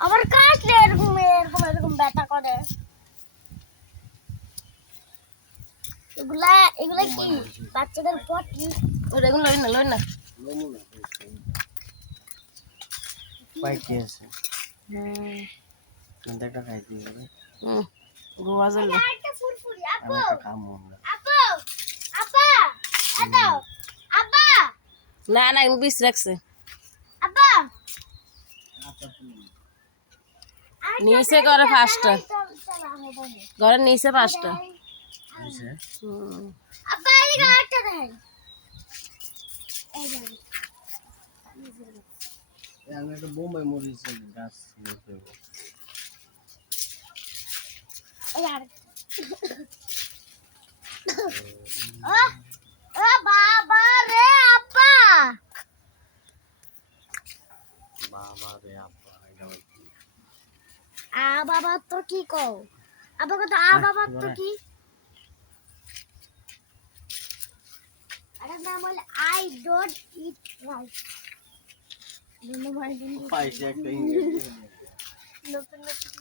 আবার কাটলে এরকম এরকম এরকম ব্যথা করে। এগুলা এগুলা কি বাচ্চাদের পটি? এগুলো লই না পাইতে আছে হুম কোনটা খাইতে হবে গোয়া জল একটা ফুরফুরি আপু আমি একটা কাম না আপু আপা এতো আপা না না এগুলো বিষ রাখছে আপা নিচে করে ফার্স্টটা ঘরের নিচে পাঁচটা বুঝছে আপা এদিকে আরেকটা দেন। এই দেন। আমি একটা বোম্বাই মরিচ গাছ নিতে হবে এই আরেকটা। ও ও বাবা রে আপা বাবা রে আপা এটা কি আ বাবা তো কি কও? আপা কত আ বাবা তো কি? আরে নাম বলে আই ডোন্ট ইট রাইস। পাইছে একটা ইংরেজি নতুন নতুন